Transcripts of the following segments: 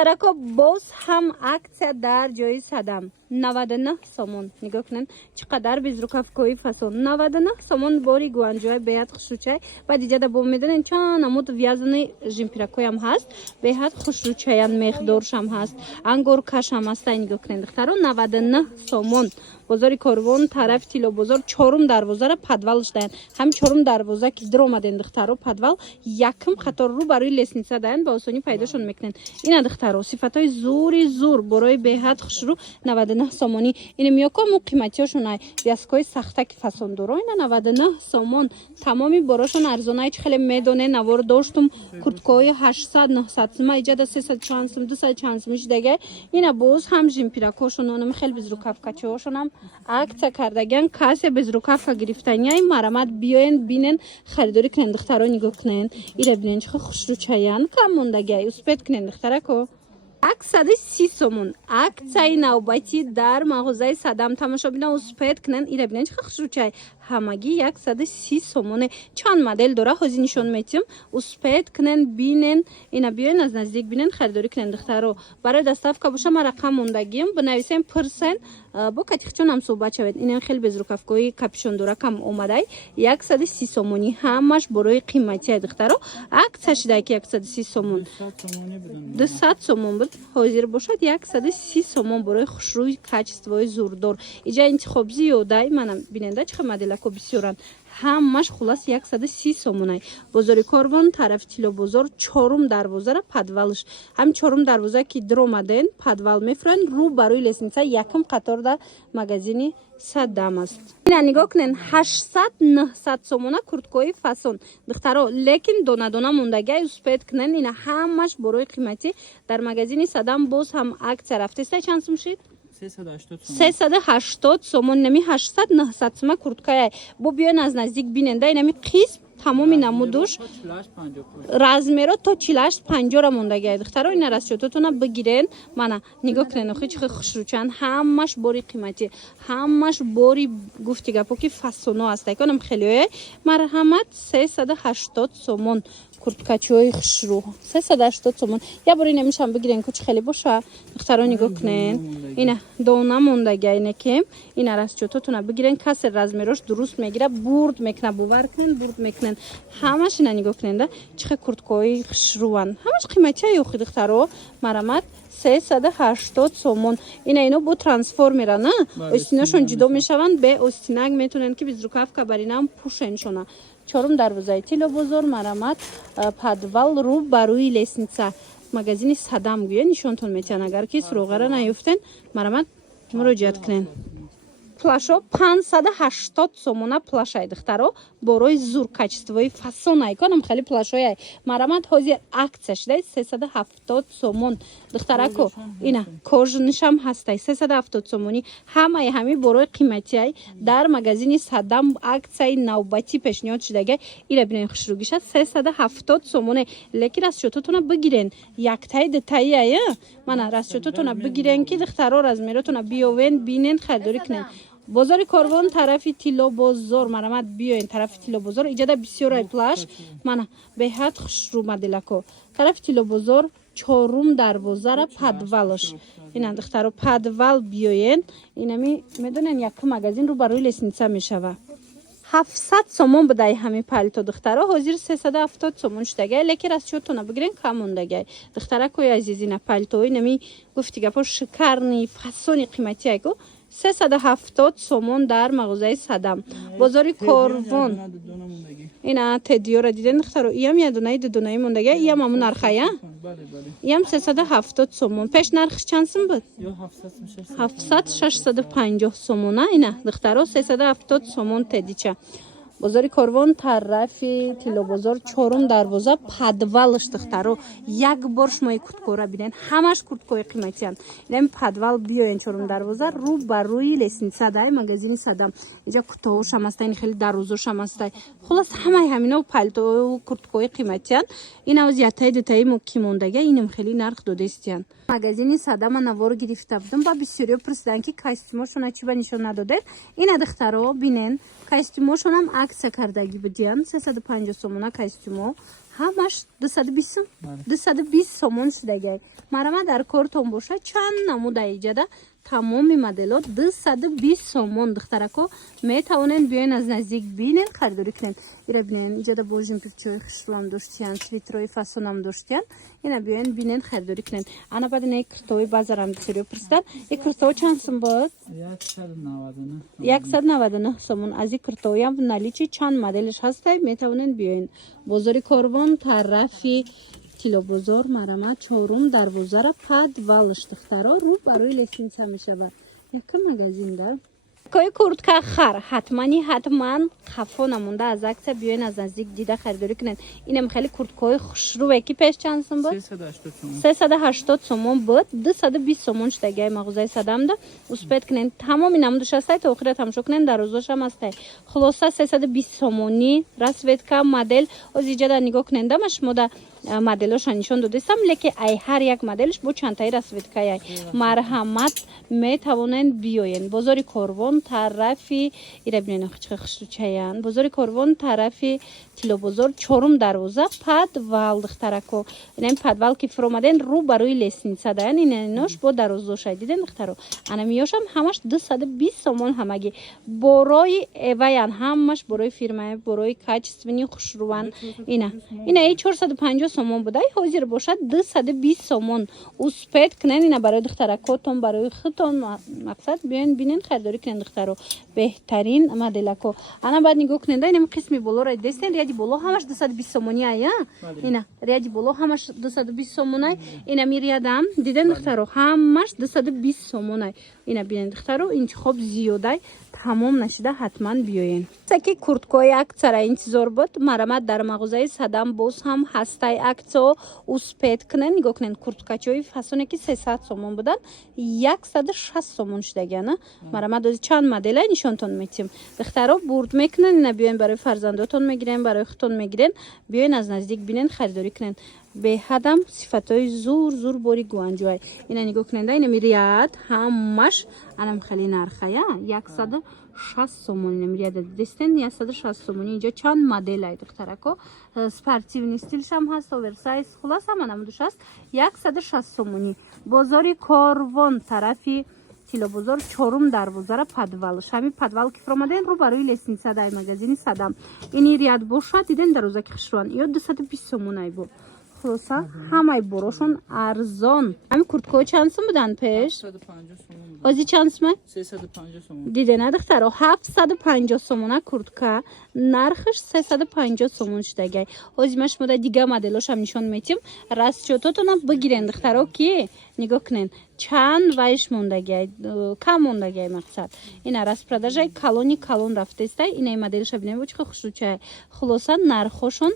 دخترکو باز هم акция در جای صدم 99 سومون. نگاه کنین چقدر بیزروکافکوی فاسون 99 سومون باری گوانجوی بیاد خوشروچای و دیگه دا بو میدونین چون نمود ویازنی جیمپیراکوی هم هست بیاد خوشروچایان مقدارش هم هست انگور کش هم هست. نگاه کنین دخترو 99 سومون. بازار کاروان طرف تیلو بازار چهارم دروازه را پدوالش دهن. هم چهارم دروازه که در اومدن دخترو پدوال یکم خطر رو برای لسنیسه دهن با آسانی پیداشون میکنن. این دخترو صفاتای زور برای بهت خوشرو 99 سومونی. این میاکو مو قیمتیاشون ای دستگاه سخته که فسون دورا اینا 99 سومون. تمامی براشون ارزانه چه خیلی میدونه نوار داشتم کورتکای 800 900 سوم ایجاد 300 چانسم 200 چانسمش دیگه. اینا باز هم جیمپیراکوشون اونم خیلی بیزروکافکاچیاشون هم акция کردگان کاسه بیزروکافکا گرفتنیای مرامت بیاین بینن خریداری کنن دخترا نگاه کنن. اینا ببینن چه خوشروچایان کم موندگی اسپت کنن دخترکو 130 سومون. акция نوبتی در مغازه صدم تماشا بینن اسپت کنن. اینا ببینن چه خوشروچای همگی 130 سومونه. چند مدل داره هزینه نشون میتیم اسپت کنن بینن. اینا بیاین از نزدیک بینن خریداری کنن دخترا. برای دستافکا باشه ما رقم موندگیم بنویسیم پرسن با کاتیخچون هم صحبت شود. این خیلی بیزروکافکوی کاپشون داره کم اومده 130 سومونی همش برای قیمتی دخترا. акция شده که 130 سومون 200 سومون بود حاضر باشد 130 سومون برای خوشروی کاچستوی زوردور. اینجا انتخاب زیاده منم بیننده چه مدل کو بسیارن همش خلاص 130 سومونه. بازار کاروان طرف تیلو بازار چهارم دروازه را پدوالش هم چهارم دروازه که در اومدن پدوال میفرن رو برای لسنیسه یکم قطار در مغازینی صدم است. اینا نگاه کنین 800 900 سومونه کورتکوی فاسون دخترا لیکن دونه دونه موندگی اسپت کنن. اینا همش برای قیمتی در مغازینی صدم باز هم акция رفته. سه چند سوم شید 380 سومون. نمی 800 900 سومه کورتکای بو بیان از نزدیک بیننده. اینمی قسم تمامی نمودش رزمیرو تو 48 50 را موندگی دخترا. این راسچوتتون بگیرین من نگاه کنین خیلی چه خوشروچن همش باری قیمتی همش باری گفتی گپو که فاسونو است کنم خیلی مرحمت 380 سومون کورتکاچوی خوشرو 380 سومون. یا بری نمیشم بگیرین که خیلی باشه دخترا نگاه کنین. اینا دونه موندگی اینه که این راسچوتتون بگیرین کس رزمیروش درست میگیره برد میکنه باور کن برد میکنن همش اینا نگاه کنین چه کورتکای خوشروان همش قیمتی یوخی دخترا مرامت 380 سومون. اینو با ترانسفورمر نه استیناشون جدا میشون به استینگ میتونن که بیزروکافکا برینام پوشنشونه. چهارم دروازه تیلو بازار مرامت پدوال رو بروی لسنیسه مغازین صدم گویا نشونتون میتین اگر که سروغره نیفتن مرامت مراجعت کنین. پلاشو 580 سومونه پلاشای دخترا برای زور کاچستوی فاسون ای کنم خیلی پلاشای مرامت حاضر акция شده 370 سومون دخترکو. اینا کورژنش هم هسته 370 سومونی همه برای قیمتی در مغازین صدم акция نوبتی پیشنهاد شده. اینا ببینین خوشروگیش 370 سومونه. لیکن از شوتتون بگیرین یک تای دتایی من راست شوتتون بگیرین که دخترا از میراتون بیاین بینین خریداری کنین. بازار کاروان طرف تیلو بازار مرامت بیاین طرف تیلو بازار ایجاد بسیار پلاش من بهت خوشرو مدلکو طرف تیلو بازار چهارم دروازه را پدوالش. این دخترا پدوال بیاین. اینمی میدونن یک مغازین رو برای لسنیسه میشوه 700 سومون بدای همین پالتو دخترا حاضر 370 سومون شده. لیکن از چوتونه بگیرین کم موندگی دخترا کوی عزیزینا پالتوی نمی گفتی گپو شکرنی فاسونی قیمتی کو 370 سومون در مغازه صدم بازار کاروان. اینا تدیو را دیدن دخترا ایم یه دونه موندگی ایم همون نرخه ایم 370 سومون. پیش نرخش چند سوم بود 700 650 سومونه. اینا دخترا 370 سومون تدیچه بازار کاروان طرف تیلو بازار چهارم دروازه پدوالش دخترا یک بار شما کورتکو ببینین همش کورتکوی قیمتی ان. این پدوال بیاین چهارم دروازه رو بروی لسنیسه دای مغازین صدم اینجا کوتاهش هم است این خیلی دروازش هم است خلاص همینا پالتو و کورتکوی قیمتی ان. اینا از یاتای دتای مکی موندگی اینم خیلی نرخ داده استین. مغازین صدم نوار گرفته بودم با بسیاری پرسیدن که کاستیمشون چی به نشون نداده. اینا دخترا ببینین کاستیمشون هم акция کردگی بودن 350 سومونه کاستیمو ҳамаш 220 сомон шудагай. Марама дар кортон боша чанд намуда иҷада тамоми моделот 220 сомон духтарако метавонен биёен аз наздик бинен харидорӣ кунен. Ира бинен иҷада божин пивчои хушрӯам доштиян, литрои фасонам доштиян. Ина биёен бинен харидорӣ кунен. Ана баъд ина куртои базарам дисёриё пурсидан. Ин куртоо чанд сум бод? 199 сомон. Аз ин куртоям в наличии чанд моделиш ҳастай метавонен биёен. Бозори Корвон тарафи Тилобозор марама 4 дарвозара подвалш духтаро рӯ барои лестница мешавад. Якум магазин да. Кои куртка хар ҳатман хафо намонда аз акция биёен аз наздик дида харидорӣ кунед. Инам хеле курткаҳои хушрӯе ки пеш чанд сум буд? 380 сомон буд. 220 сомон шудагай мағозаи Садамда. Успед кунен тамоми намудаш ҳастай то охира тамошо кунен дарозашам ҳастай. Хулоса 320 сомони расветка модель оз иҷада нигоҳ кунен дама шумода моделоша нишон додистам леки ай ҳар як моделиш бо чандтаи расветкая марҳамат метавонен биёен. Бозори Корвон тарафи ира бинен чихе хушрӯчаян. Бозори Корвон тарафи Тилобозор 4 дарвоза подвал духтарако. Инам подвал ки фуромаден рӯ барои лестница даян инанош бо дарозошай диден духтаро. Ана миёшам ҳамаш 220 сомон ҳамаги. Борои эваян ҳамаш борои фирмае борои качествени хушрӯван. Ина 450 сомон будай ҳозир бошад 220 сомон. Успед кунен ина барои духтаракотон барои хитон мақсад биёен бинен харидорӣ кунен духтаро. Беҳтарин моделако. Ана баъд нигоҳ кунен да инам қисми болора дестен ряди боло ҳамаш 220 сомони ая. Ина ряди боло ҳамаш 220 сомонай. Ина ми рядам диден духтаро ҳамаш 220 сомонай. Ина бинен духтаро интихоб зиёдай тамом нашида ҳатман биёен. Саки курткои аксара интизор буд марамат дар мағозаи Садам боз ҳам ҳастай аксио успед кунен нигоҳ кунен курткачои фасоне ки 300 сомон будан 160 сомон шудагана марамат ози чанд моделай нишонтон метим духтаро бурд мекунен ина биёен барои фарзандотон мегирен барои худтон мегирен биёен аз наздик бинен харидорӣ кунен беҳадам сифатои зур бори гуанҷоай ина нигоҳ куненда ина мирият ҳамаш анам хеле нархая 160 сомон мирият дестен 160 сомони инҷо чанд моделай духтарако спортивни стилшам ҳаст оверсайз хулас ҳама намудуш ҳаст 160 сомони бозори Корвон тарафи Тилобозор 4 дарвозара подвалш ҳами подвал ки фуромаден рӯ барои лестница дар магазини Садам ини рият бошад диден дарозаки хушрӯван ё 220 сомонай бо хулоса ҳамаи борошон арзон ҳами курткаҳо чанд сум будан пеш ози чанд сума 350 сомон дидена духтаро 750 сомона куртка нархш 350 сомон шудагай ози ма шумода дига моделошам нишон метим расчётотона бигирен духтаро ки нигоҳ кунен чанд вайш мондагай кам мондагай мақсад ина распродажаи калони калон рафтестай инаи моделиша бинем бо чихе хушрӯчае хулоса нархошон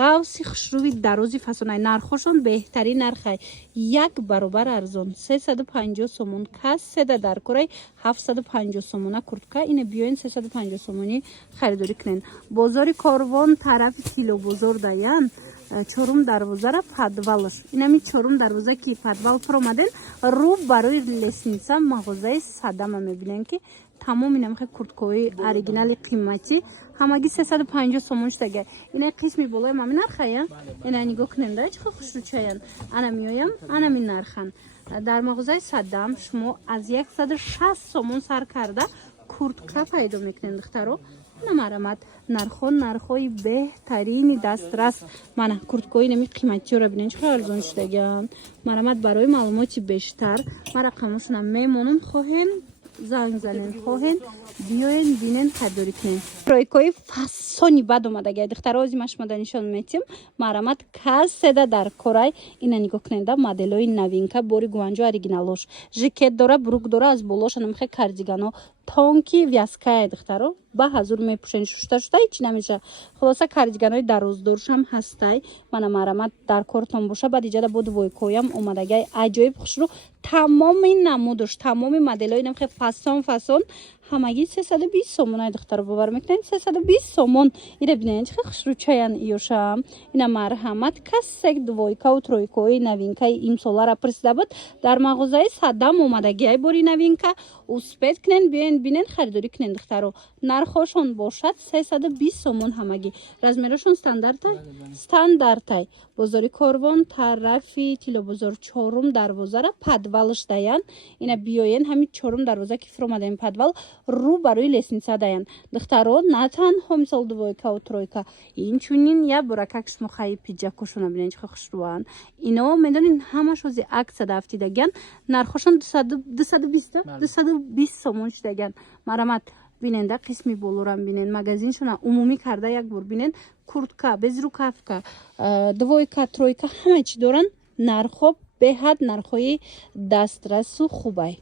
ғавси хушрӯви дарози фасонай нархошон беҳтарин нархай як баробар арзон 350 сомон касседа дар корай 750 сомона куртка ина биёен 350 сомони харидорӣ кунен бозори Корвон тарафи Тилобозор даян 4 дарвозара подвалш инами 4 дарвоза ки подвал фуромаден рӯ барои лестница мағозаи Садама мебинен ки тамоми намхе курткаҳои оригинали қиматӣ ҳамаги 350 сомон шудагай ина қисми болои мами нархая ина нигоҳ кунем да чихе хушрӯчаян ана миёям ана ми нархан дар мағозаи Садам шумо аз 160 сомон сар карда куртка пайдо мекунед духтаро намарамат нархои беҳтарини дастрас мана курткаҳои нами қиматиёро бинен чӣ арзон шудаган марамат барои маълумоти бештар ма рақамошонам мемонам хоҳен занг занен хоҳен биёен бинен харидорӣ кунен тройкаи фасони бад омадагай духтаро ози машмода нишон метим марамат касседа дар корай ина нигоҳ куненда моделои новинка бори гуанҷо оригиналош жикет дора брук дора аз болош намхе кардигано тонки вязкая духтаро ба ҳазур мепӯшен шушта ҳеҷ намеша хулоса кардиганои дароздоршам ҳастай мана марамат дар кортон боша баъд иҷада бо дувойкоям омадагай аҷоиб хушрӯ тамоми намудаш тамоми моделҳои инам хе фасон ҳамагӣ 320 сомон ай духтаро бовар мекунед 320 сомон ира бинед хе хушручаян иёша ина марҳамат касек двойкаву тройкаи новинкаи имсолара присида буд дар мағозаи саддам омадагӣ ай бори новинка успед кунен биёен бинен харидорӣ кунен духтаро нархошон бошад 320 сомон ҳамагӣ размерашон стандартай бозори корвон тарафи тилобозор 4 дарвозара подвалш даян ина биёен ҳамин 4 дарвоза ки фуромадаин подвал рӯ барои лестница даян духтаро на танҳо мисол двойкаву тройка инчунин я буракак шумо хаи пиҷакошона бинед чӣ хушрӯан ино медонин ҳамашон зи акция дафтидаган нархошон 220 сомон шидаган марҳамат биненда қисми болорам бинен магазиншона умумӣ карда як бор бинен куртка безрукавка двойка тройка ҳама чӣ доран нархо беҳад нархҳои дастрасу хубай